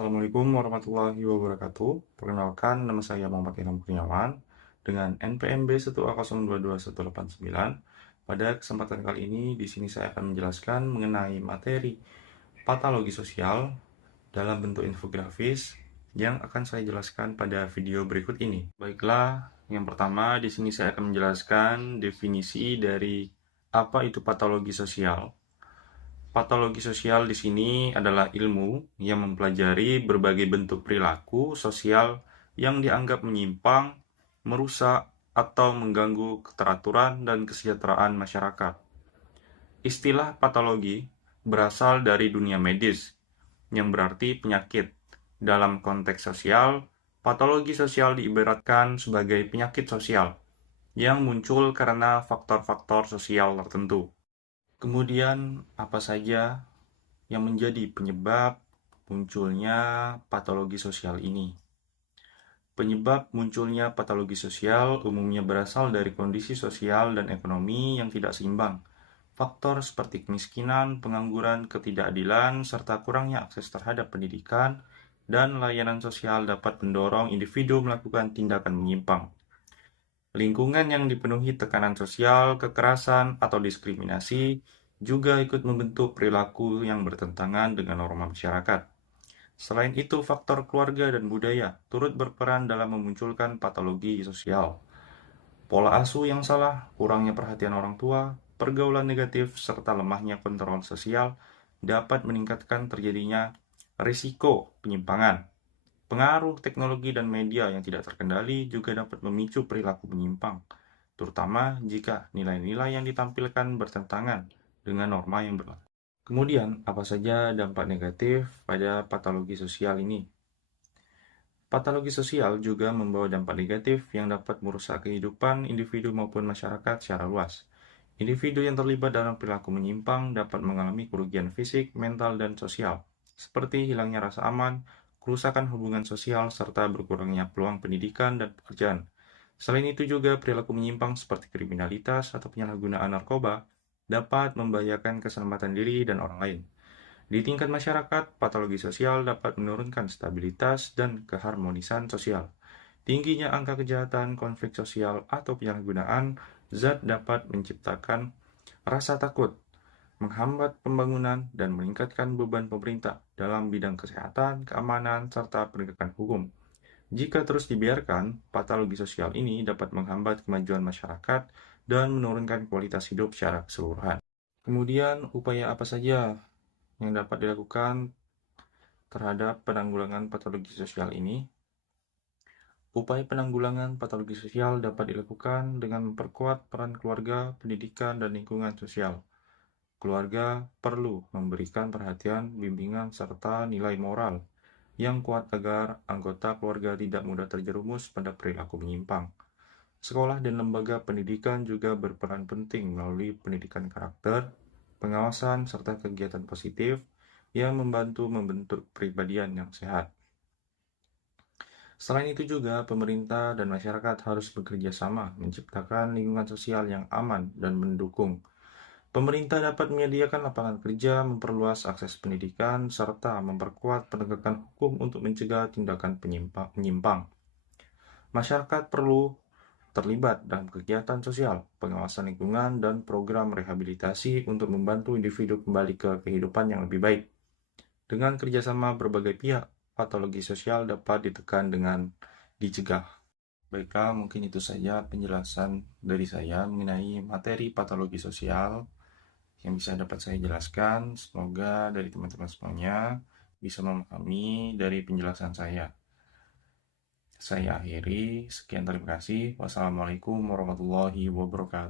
Assalamualaikum warahmatullahi wabarakatuh. Perkenalkan, nama saya Muhammad Ilham Kurniawan dengan NPMB 1A022189. Pada kesempatan kali ini, di sini saya akan menjelaskan mengenai materi patologi sosial dalam bentuk infografis yang akan saya jelaskan pada video berikut ini. Baiklah, yang pertama di sini saya akan menjelaskan definisi dari apa itu patologi sosial. Patologi sosial di sini adalah ilmu yang mempelajari berbagai bentuk perilaku sosial yang dianggap menyimpang, merusak, atau mengganggu keteraturan dan kesejahteraan masyarakat. Istilah patologi berasal dari dunia medis, yang berarti penyakit. Dalam konteks sosial, patologi sosial diibaratkan sebagai penyakit sosial yang muncul karena faktor-faktor sosial tertentu. Kemudian, apa saja yang menjadi penyebab munculnya patologi sosial ini? Penyebab munculnya patologi sosial umumnya berasal dari kondisi sosial dan ekonomi yang tidak seimbang. Faktor seperti kemiskinan, pengangguran, ketidakadilan, serta kurangnya akses terhadap pendidikan dan layanan sosial dapat mendorong individu melakukan tindakan menyimpang. Lingkungan yang dipenuhi tekanan sosial, kekerasan, atau diskriminasi juga ikut membentuk perilaku yang bertentangan dengan norma masyarakat. Selain itu, faktor keluarga dan budaya turut berperan dalam memunculkan patologi sosial. Pola asuh yang salah, kurangnya perhatian orang tua, pergaulan negatif, serta lemahnya kontrol sosial dapat meningkatkan terjadinya risiko penyimpangan. Pengaruh teknologi dan media yang tidak terkendali juga dapat memicu perilaku menyimpang, terutama jika nilai-nilai yang ditampilkan bertentangan dengan norma yang berlaku. Kemudian, apa saja dampak negatif pada patologi sosial ini? Patologi sosial juga membawa dampak negatif yang dapat merusak kehidupan individu maupun masyarakat secara luas. Individu yang terlibat dalam perilaku menyimpang dapat mengalami kerugian fisik, mental, dan sosial, seperti hilangnya rasa aman, kerusakan hubungan sosial, serta berkurangnya peluang pendidikan dan pekerjaan. Selain itu juga perilaku menyimpang seperti kriminalitas atau penyalahgunaan narkoba dapat membahayakan keselamatan diri dan orang lain. Di tingkat masyarakat, patologi sosial dapat menurunkan stabilitas dan keharmonisan sosial. Tingginya angka kejahatan, konflik sosial, atau penyalahgunaan zat dapat menciptakan rasa takut, menghambat pembangunan, dan meningkatkan beban pemerintah dalam bidang kesehatan, keamanan, serta penegakan hukum. Jika terus dibiarkan, patologi sosial ini dapat menghambat kemajuan masyarakat dan menurunkan kualitas hidup secara keseluruhan. Kemudian, upaya apa saja yang dapat dilakukan terhadap penanggulangan patologi sosial ini? Upaya penanggulangan patologi sosial dapat dilakukan dengan memperkuat peran keluarga, pendidikan, dan lingkungan sosial. Keluarga perlu memberikan perhatian, bimbingan, serta nilai moral yang kuat agar anggota keluarga tidak mudah terjerumus pada perilaku menyimpang. Sekolah dan lembaga pendidikan juga berperan penting melalui pendidikan karakter, pengawasan, serta kegiatan positif yang membantu membentuk kepribadian yang sehat. Selain itu juga, pemerintah dan masyarakat harus bekerja sama menciptakan lingkungan sosial yang aman dan mendukung. Pemerintah dapat menyediakan lapangan kerja, memperluas akses pendidikan, serta memperkuat penegakan hukum untuk mencegah tindakan penyimpang. Masyarakat perlu terlibat dalam kegiatan sosial, pengawasan lingkungan, dan program rehabilitasi untuk membantu individu kembali ke kehidupan yang lebih baik. Dengan kerjasama berbagai pihak, patologi sosial dapat ditekan dengan dicegah. Baiklah, mungkin itu saja penjelasan dari saya mengenai materi patologi sosial yang bisa dapat saya jelaskan. Semoga dari teman-teman semuanya bisa memahami dari penjelasan saya. Saya akhiri, sekian terima kasih. Wassalamualaikum warahmatullahi wabarakatuh.